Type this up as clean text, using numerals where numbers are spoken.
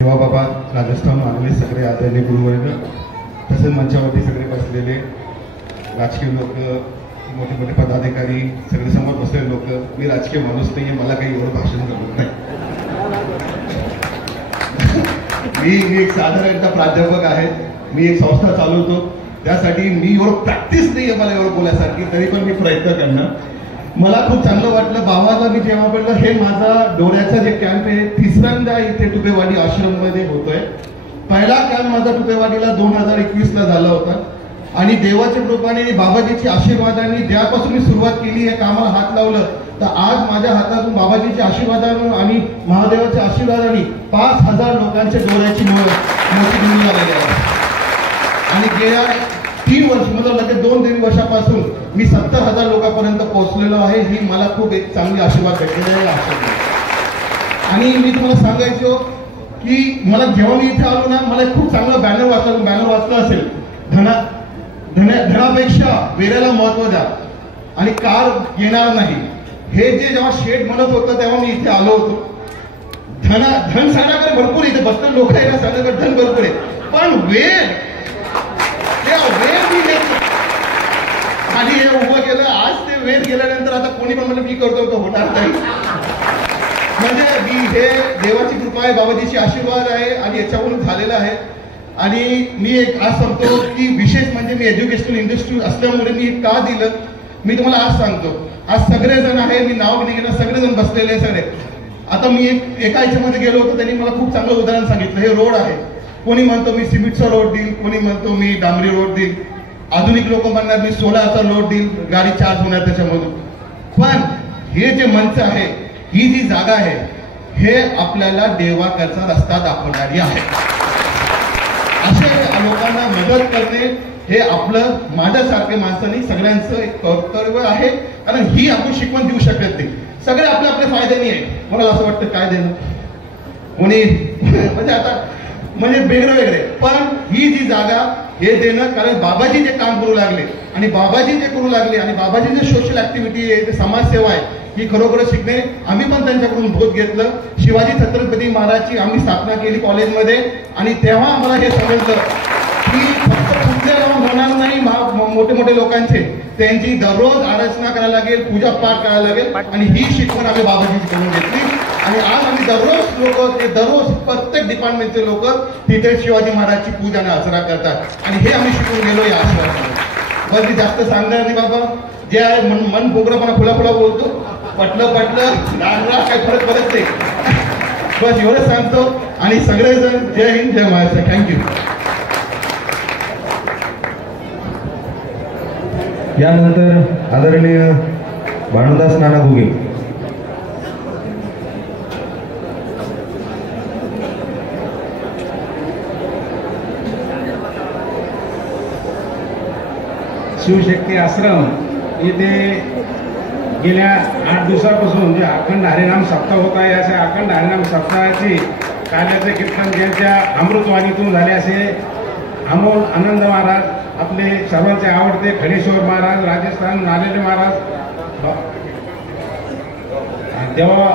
देवा बाबा राजस्थान आलेले सगळे आदरणीय गुरुवर्ग, तसेच मंचावरती सगळे बसलेले राजकीय लोक, मोठे मोठे पदाधिकारी, सगळे समोर बसलेले लोक. मी राजकीय माणूस नाही आहे, मला काही एवढं भाषण जमत नाही. मी एक साधारणतः प्राध्यापक आहे, मी एक संस्था चालवतो, त्यासाठी मी एवढं प्रॅक्टिस नाही आहे मला एवढं बोलायसारखी, तरी पण मी प्रयत्न करणार. मला खूप चांगलं वाटलं. बाबाला मी जेव्हा बोललं, हे माझा डोळ्याचा जे कॅम्प आहे तिसऱ्यांदा इथे टुपेवाडी आश्रम मध्ये होतोय. पहिला कॅम्प माझा टुपेवाडीला 2021ला झाला होता आणि देवाच्या कृपेने बाबाजीच्या आशीर्वादाने ज्यापासून मी सुरुवात केली या कामाला हात लावलं, तर आज माझ्या हातातून बाबाजीच्या आशीर्वादाने आणि महादेवाच्या आशीर्वादाने 5000 लोकांच्या डोळ्याची मोठी घेऊन आलेली आहे. आणि गेल्या 3 वर्ष म्हणजे लगेच 2-3 वर्षापासून मी 70,000 लोकांपर्यंत पोहोचलेलो आहे. ही मला खूप एक चांगली आशीर्वाद भेटलेला आहे. आणि मी तुम्हाला सांगायचो की मला जेव्हा मी इथे आलो ना, मला खूप चांगलं बॅनर वाचलं असेल, धनापेक्षा वेळेला महत्व द्या आणि कार येणार नाही. हे जे जेव्हा शेठ म्हणत होतं तेव्हा मी इथे आलो होतो. धन साण्याकडे भरपूर, इथे बसतात लोक आहे ना, साण्याकडे धन भरपूर आहे, पण वेळ आणि हे उभं केलं. आज ते वेळ गेल्यानंतर आता कोणी पण म्हणलं मी करतो तो होणार नाही. म्हणजे मी हे देवाची कृपा आहे, बाबाजीची आशीर्वाद आहे आणि याच्यावरून झालेलं आहे. आणि मी एक आज सांगतो की विशेष म्हणजे मी एज्युकेशनल इंडस्ट्री असल्यामुळे मी का दिलं मी तुम्हाला आज सांगतो. आज सगळेजण आहे, मी नाव नाही घेणार, सगळेजण बसलेले सगळे. आता मी एका याच्यामध्ये गेलो होतो, त्यांनी मला खूप चांगलं उदाहरण सांगितलं. हे रोड आहे, कोणी म्हणतो मी सिमेंटचा रोड देईल, कोणी म्हणतो मी डांबरी रोड देईल, आधुनिक लोक म्हणणार मी सोलारचा रोड देईल, गाडी चार्ज होणार त्याच्यामधून. पण हे जे मंच आहे, ही जी जागा आहे, हे आपल्याला देवाकडचा रस्ता दाखवणारी आहे. अशा लोकांना मदत करणे हे आपलं, माझ्यासारखे माणसांनी सगळ्यांचं एक कर्तव्य आहे. कारण ही आपण शिकवण देऊ शकत नाही. सगळे आपल्या आपल्या फायद्याने आहे. मला असं वाटतं काय देणं कोणी म्हणजे आता म्हणजे वेगळे, पण ही जी जागा हे देणं, कारण बाबाजी जे काम करू लागले आणि बाबाजी जे करू लागले आणि बाबाजी जे सोशल ऍक्टिव्हिटी आहे, समाजसेवा आहे, ही खरोखर शिकणे. आम्ही पण त्यांच्याकडून बोध घेतलं. शिवाजी छत्रपती महाराजची आम्ही स्थापना केली कॉलेजमध्ये आणि तेव्हा आम्हाला हे समजलं की फक्त कुठले होणार नाही, मोठे मोठे लोकांचे त्यांची दररोज आराधना करायला लागेल, पूजा पाठ करायला लागेल. आणि ही शिकवण आम्ही बाबाजीची करून घेतली आणि आज आम्ही दररोज प्रत्येक डिपार्टमेंटचे लोक तिथे शिवाजी महाराजची पूजा आणि आचरा करतात आणि हे आम्ही शिकून गेलो या आश्रमात. बस मी जास्त सांगणार नाही बाबा, जे आहे मन बोगरपणा फुला बोलतो, पटलं राग काही फरक पडत नाही. बस एवढंच सांगतो आणि सगळेजण जय हिंद, जय महाराष्ट्र. थँक्यू. यानंतर आदरणीय भानुदास नाना घुगे. शिवशक्ती आश्रम येथे गेल्या 8 दिवसापासून जे अखंड हरिनाम सप्ताह होत आहे, अशा अखंड हरिनाम सप्ताहाची कार्याचे कीर्तन त्यांच्या अमृतवाणीतून झाले. असे अमोल आनंद महाराज, आपले सर्वांचे आवडते खडेश्वर महाराज, राजस्थान आलेले महाराज, देवा